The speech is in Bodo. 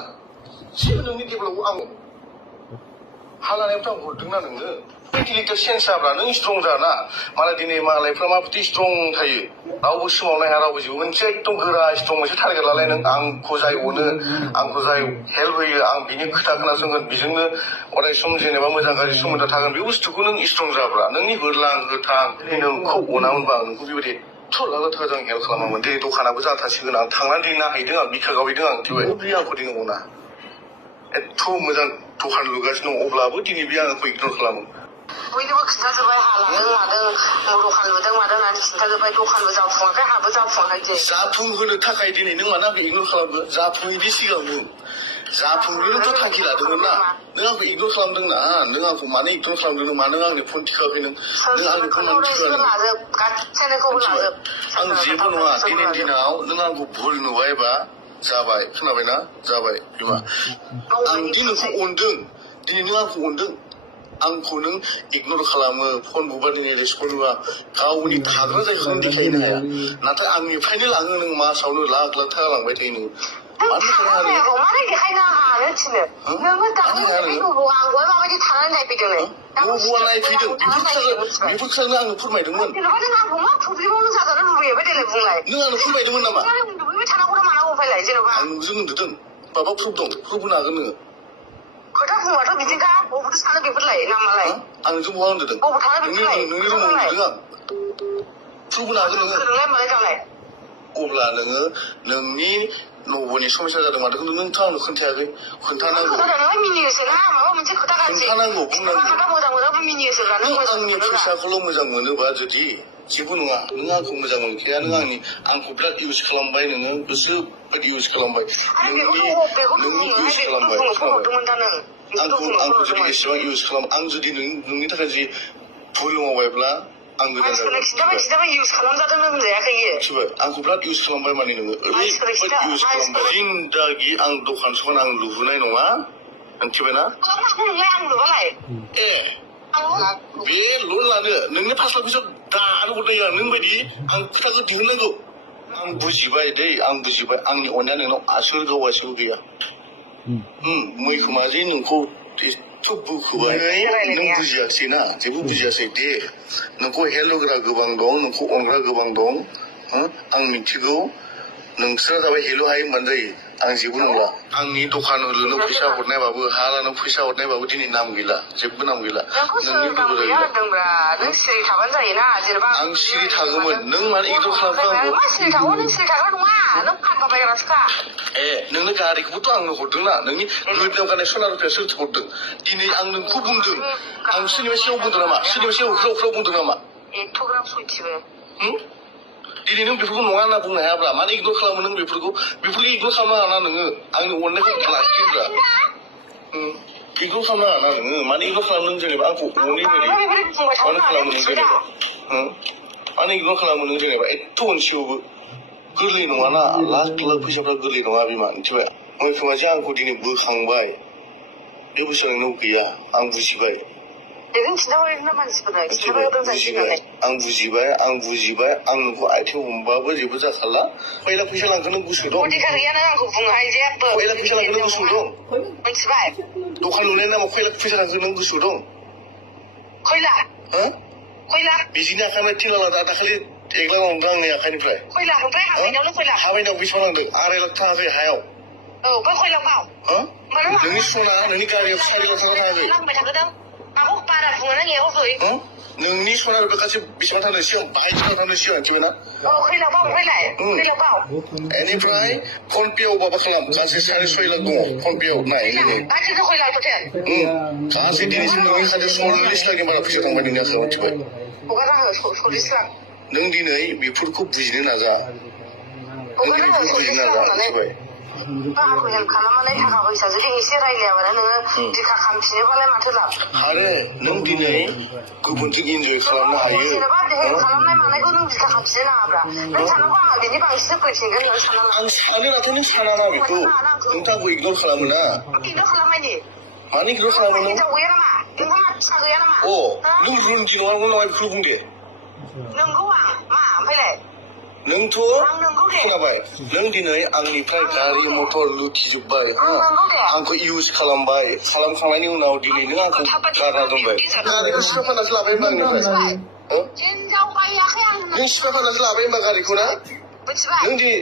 गासिबो नोंनि डेभेलपखौ आं हा लानायावथ' आं हरदोंना नोंनो मेन्टेलिटिया चेन्ज जाब्ला नों स्ट्रं जाना मालाय दिनै मालायफ्रा माबायदि स्ट्रं थायो रावबो सोमावनो हाया रावबो जेबो मोनसे एकदम गोरा स्ट्रं मोनसे टारगेट लालाय नों आंखौ जाय अनो आंखौ जाय हेल्प होयो आं बिनि खोथा खोनासंगोन बेजोंनो अराय सम जेनेबा मोजां गाज्रि सोमोन्दो थागोन बे बुस्थुखौ नों स्ट्रं जाब्ला नोंनि होरलां होथां नोंखौ अनामोनबा आं नोंखौ बेबायदि लाख थाखा जों हेल्प खालामामोन दिनै दखानाबो जाथासिगोन आं थांनानै दिनै नायहैदों आं बिखा गावहैदों आं दिनै बे आंखौ दिनै अना एथ' मोजां दखान लुगासिनो दं अब्लाबो दिनै बे आंखौ इगनर खालामो बयनोबो खिन्थाजोब्बाय हा लादों मादों दखान लुदों मादों होननानै खिन्थाजोब्बाय दखानबो जाफुङाखै हाबो जाफुङाखै जाफुंहोनो थाखाय दिनै नों मानो आंखौ इगनर खालामगोन जाफुङैनि सिगां बुं जाफुंनोथ' थांखि लादोंमोन ना नों आंखौ इगनर खालामदों ना नों आंखौ मानो इगनर खालामदों मानो आंनि फन थिखाखै नों आंनि फन मानो थिखाखै आं जेबो नङा दिनैनि दिनाव नों आंखौ भुल नुबायबा जाबाय खोनाबायना जाबाय बिमा आं दि नोंखौ अनदों दिनै नों आंखौ अनदों आंखौ नों इगनर खालामो फन बुबा नों रेसपन्ड होआ गावनि थाग्रा जायगाखौ नों देखायनो हाया नाथाय आंनिफ्रायनो लाङो नों मासावनो लाख लाख थाखा लांबाय थायो नों मानो देखायनो हानो थिनो नोङो दाखालि आंबो माबायदि थानानै नायफैदों बबेबा नायफैदों बेफोर खोथाखौनो आंनो फोरमायदोंमोन जेनेबा नों आंखौ मा प्रब्लेमावनो जाजानो लुबैयो देलाय बुंलाय नों आंनो फोरमायदोंमोन नामा उन्दुबोबाय थानांगौ ना मानांगौ फैलाय जेनेबा आं नोंजों उन्दुदों माबा प्रुफ दं प्रुफ होनो हागोन नोङो खोथा बुंबाथ' बिदिखा बबेथो सानो बेफोरलाय नामालाय आं नोंजों बहा उन्दुदों बबे थानो बेफोरलाय नोंनि रुमाव उन्दुदों आं प्रुफ होनो हागोन नोङो फोरोंलाय मालाय जालाय अब्ला नोङो नोंनि न'बोनि समस्या जादों माथो नोंथ' आंनो खोन्थायाखै खोन्थानांगौ खोन्थानांगौ बुंनांगौ नों आंनि फैसाखौल' मोजां मोनोबा जुदि जेबो नङा नों आंखौ मोजां मोनखाया नों आंखौ बिराद इउज खालामबाय नोङो गोसो बायदि इउज खालामबाय नोंनि इउज खालामबाय आंखौ जुदि एसेबां इउज खालाम आं जुदि नोंनि थाखाय जि भुल मावबायब्ला आं गोदान आंखौ बिराद इउज खालामबाय माने नोङो ओरैबायदि इउज खालामबाय जिन्दागि आं दखान सखान आं लुबोनाय नङा मिथिबायना ए बे लन लानो नोंनि 5 लाख फैसा दानो हरनाय नों बायदि आं खोथाखौ दिहुननांगौ आं बुजिबाय दै आं बुजिबाय आंनि अननाया नोंनाव आसोल गावगासिनो गैया मैखोमा जे नोंखौ एथ' बुखोबाय नों बुजियासै ना जेबो बुजियासै दे नोंखौ हेल्प होग्रा गोबां दं नोंखौ अनग्रा गोबां दं आं मिथिगौ नोंसोरा जाबाय हेल' हायो होनबानो जायो आं जेबो नंला आंनि दखान लुनो फैसा हरनायबाबो हा लानो फैसा हरनायबाबो दिनै नाम गैला जेबो नाम गैला नोंनि दुखु जायो नों सिरि थाबानो जायोना जेनेबा आं सिरि थागौमोन नों मानो इगनर खालामनांगौ मा सिरि थागौ नों सिरि थाग्रा नङा नों फानबा बायग्रासोखा ए नोंनो गारिखौबोथ' आंनो हरदोंना नोंनि गोदोनायाव गाननाय सना रुफाया सोर हरदों दिनै आं नोंखौ बुंदों आं सोरनिबा सिगाङाव बुंदों नामा सोरनिबा सिगाङाव उफ्राव बुंदों नामा एथ'ग्राब सयथिबो दिनै नों बेफोरखौ नङा होनना बुंनो हायाब्ला मानो इगनर खालामो नों बेफोरखौ इगनर खालामनाङा ना नोङो आंनि अननायखौ लाखियोब्ला इगनर खालामनाङा ना नोङो मानो इगनर खालामो नों जेनेबा आंखौ अनै बायदि मानो खालामो नों जेनेबा मानो इगनर खालामो नों जेनेबा एथ' अनसेयावबो गोरलै नङाना लाख लाख फैसाफ्रा गोरलै नङा बिमा मिथिबाय मैखोमा जे आंखौ दिनै बोखांबाय बे बुस्थुआ नोंनाव गैया आं बुजिबाय आं बुजिबाय आं नोंखौ आथिं हमबाबो जेबो जाखाला खयला फैसा लांखो नों गोसो दं खयला फैसा लांखो नों गोसो दं मिथिबाय दखान लुनायनि नामाव खयला फैसा लांखो नों गोसो दं खयला बिदिनि आखाइनिफ्राय थिला लादा दाखालि एग्लांलांदों आंनि आखाइनिफ्राय हाबायनायाव बेसेबां लांदों 2.5 लाख थाङाखै हायाव नोंनि सना नोंनि गारियाव 4 लाख थाखा थाङाखै नोंनि सना रुपा गासै बेसेबां थांदों सिगां 22 थांदों सिगां मिथिबायना बेनिफ्राय फनपेआव माबा खालाम गासै 6.5 लाख दङ फनपेआव नाय गासै दिनैसिम नोंनि खालि 40 लाखनि बारा फैसा थांबाय नोंनि आखायाव मिथिबाय नों दिनै बेफोरखौ बुजिनो नाजा मिथिबाय आंखौ हेल्प खालामनानै थाखा फैसा जुदि एसे रायलायाबानो नोङो बिखा खालामफिनोबालाय माथो लाब आरो नों दिनै गुबुनजों इन्जय खालामनो हायो जेनेबा हेल्प खालामनाय मानायखौ नों बिखा खालामफिननो नाङाब्रा नों सानांगौ आंहा बेनि बांसिन फैफिनगोन नों सानाङा आं सानो नाथाय नों सानाङा बेखौ नोंथाङा आंखौ इगनर खालामो ना इगनर खालामनायनि मानो इगनर खालामो नों हिनजाव गैया नामा नोंहा फिसा गैया नामा नों रुन्दि नङा बेखौ बुं दे नंगौ आं मा ओमफ्रायलाय नोंथ' खोनाबाय नों दिनै आंनिफ्राय गारि मटर लुथिजोब्बाय आंखौ इउज खालामबाय खालामखांनायनि उनाव दिनै नों आंखौ गारना दोनबाय गारिखौ सिफा फाननासो लाबाय होनबा आंनिफ्राय नों सिफा फाननासो लाबाय होनबा गारिखौ ना नों दिनै